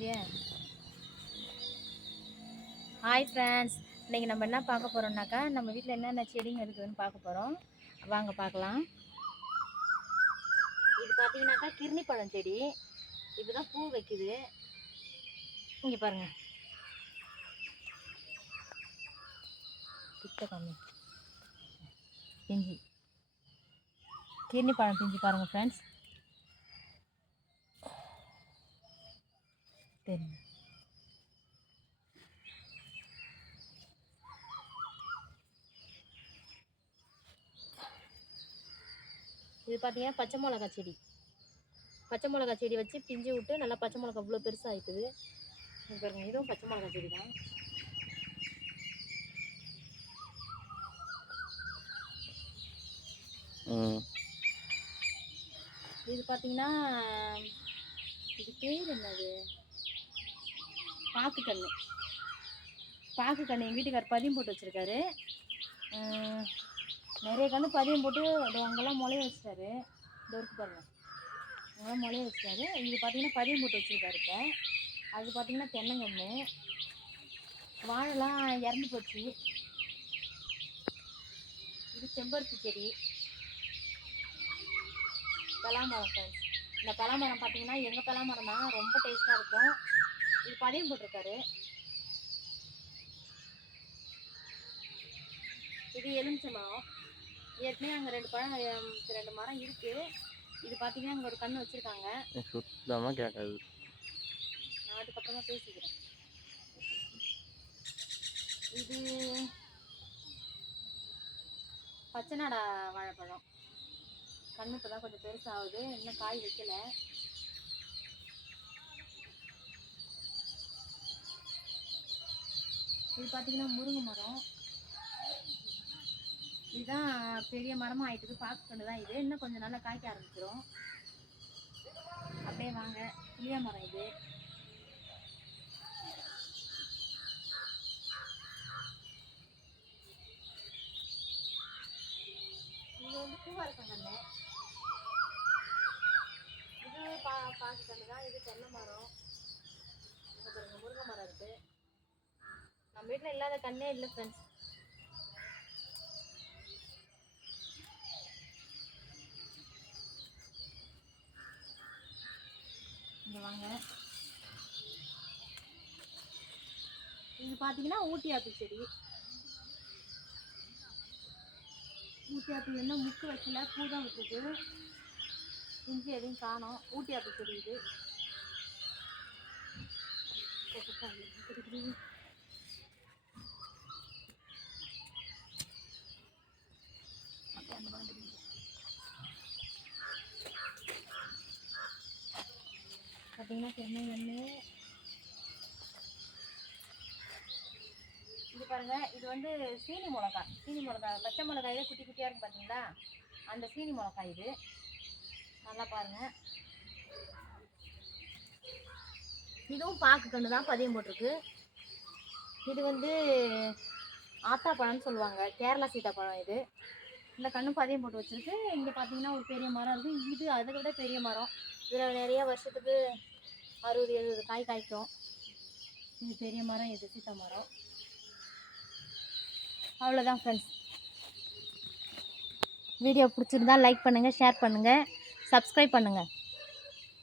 பேசுறியா? Hi friends, இன்றைக்கி நம்ம என்ன பார்க்க போகிறோம்னாக்கா, நம்ம வீட்டில் என்னென்ன செடிங்க இருக்குதுன்னு பார்க்க போகிறோம். வாங்க பார்க்கலாம். இது பார்த்தீங்கன்னாக்கா கிர்னி பழம் செடி. இப்போ தான் பூ வைக்குது. இங்கே பாருங்கள், கிட்ட கம்மி பிஞ்சு கிர்னி பழம் பிஞ்சு பாருங்கள் ஃப்ரெண்ட்ஸ். தெரியும். இது பார்த்தீங்கன்னா பச்சை மிளகா செடி. பச்சை மிளகா செடி வச்சு பிஞ்சு விட்டு நல்லா பச்சை மிளகா இவ்வளோ பெருசாக ஆகிட்டுது. பாருங்க, இதுவும் பச்சை மிளகா செடி தான். இது பார்த்தீங்கன்னா இது பேர் என்னது, பாக்குக்கண்ணு. பாக்குக்கண்ணு எங்கள் வீட்டுக்கார் பதியம் போட்டு வச்சுருக்காரு. நிறைய கன்று பதியம் போட்டு அங்கெல்லாம் முளைய வச்சிட்டாரு. டொருக்கு பாருங்க, அங்கெல்லாம் முளைய வச்சிட்டாரு. இது பார்த்தீங்கன்னா பதியம் போட்டு வச்சுருக்காரு. இப்போ அது பார்த்தீங்கன்னா தென்னங்கன்று. வாழைலாம் இறந்து போச்சு. இது செம்பருத்தி செடி, பலாமரம் ஃப்ரெண்ட்ஸ். இந்த பலாமரம் பார்த்தீங்கன்னா எங்கள் பலாமரம் தான், ரொம்ப டேஸ்ட்டாக இருக்கும். இது பதியம் போட்டிருக்காரு. இது எலுமிச்சை மரம். ஏற்கனவே அங்கே ரெண்டு மரம் இருக்குது. இது பார்த்தீங்கன்னா அங்கே ஒரு கன்று வச்சுருக்காங்க. சுத்தமாக கேட்காது. நான் அதுக்கப்புறமா பேசிக்கிறேன். இது பச்சை நாடா வாழைப்பழம். கண்ணு இப்போ தான் கொஞ்சம் பெருசாகுது, இன்னும் காய் வைக்கல. இது பார்த்தீங்கன்னா முருங்கை மரம். இதுதான் பெரிய மரமாக ஆயிட்டுது. பாக்கு தான் இது. இன்னும் கொஞ்சம் நல்லா காய்க்க ஆரம்பிச்சிடும். அப்படியே வாங்க, புளிய மரம். இது இது வந்து பூவாரக்கண்ணு. இது பாக்கு கண்ணு தான். இது தென்னை மரம். பாருங்க, முருங்கை மரம் இருக்கு. நம்ம வீட்டில் இல்லாத கண்ணே இல்லை ஃப்ரெண்ட்ஸ். இங்கே வாங்க, இது பார்த்தீங்கன்னா ஊட்டி ஆப்பிள் செடி. ஊட்டி ஆப்பிள் இன்னும் முக்கு வைக்கல, பூ தான் விட்டுருக்கு. இஞ்சி எதையும் காணோம். ஊட்டி ஆப்பிள் செடி இது. பார்த்தீங்கன்னா தென்னங்கன்று. இது பாருங்க, இது வந்து சீனி மிளகா. சீனி மிளகா, பச்சை மிளகாயே குட்டி குட்டியாக இருக்கு பார்த்தீங்களா, அந்த சீனி மிளகா இது. நல்லா பாருங்க. இதுவும் பாக்கு கன்று தான், பதியம் போட்டிருக்கு. இது வந்து ஆத்தாப்பழம்னு சொல்லுவாங்க, கேரளா சீத்தாப்பழம் இது. இந்த கன்று பதியம் போட்டு வச்சிருக்கு. இங்கே பார்த்தீங்கன்னா ஒரு பெரிய மரம் இருக்குது. இது அதை விட பெரிய மரம். இதில் நிறைய வருஷத்துக்கு 60-70 காய் காய்க்கும். இது பெரிய மரம், இது சீத்தா மரம். அவ்வளோதான் ஃப்ரெண்ட்ஸ். வீடியோ பிடிச்சிருந்தா லைக் பண்ணுங்கள், ஷேர் பண்ணுங்கள், சப்ஸ்கிரைப் பண்ணுங்கள்.